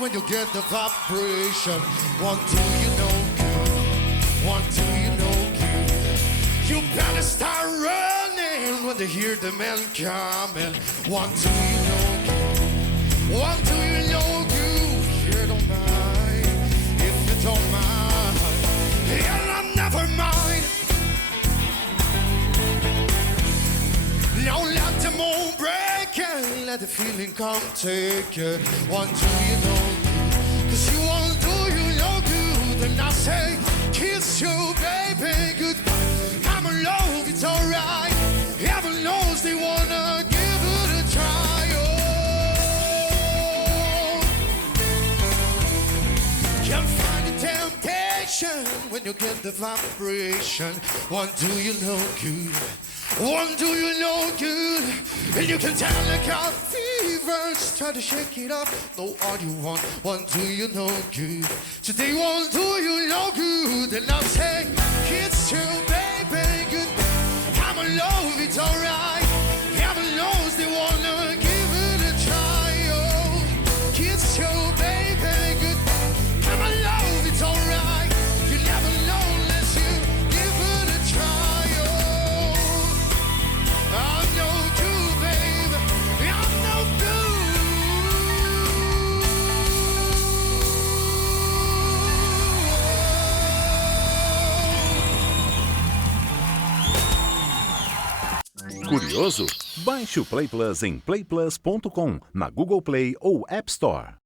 when you get the vibration. One, two, you know good. One, two, you know good. You better start running when they hear the man coming. One, two, you know good. One, two, you know good. You don't mind if you don't mind. Yeah, I never mind. Now let the moon break and let the feeling come take it. One, two, you know good. Cause you won't do you no good. And I say, kiss you, baby, goodbye. I'm in love, it's alright. Heaven knows they wanna give it a try. Oh, can't find the temptation when you get the vibration. One, two, you know good. One, do you know good? And you can tell like a fever. Just try to shake it up. No, all you want. One, do you know good? Today, one, do you know good? And I'll say, kids too, baby, good. I'm in love, it's alright. Heaven knows they wanna give it a try. Oh, kids too, baby, good. I'm in love, it's alright. You never know unless you give it a try. I know you, babe. I know you. Curioso? Baixe o Play Plus em playplus.com, na Google Play ou App Store.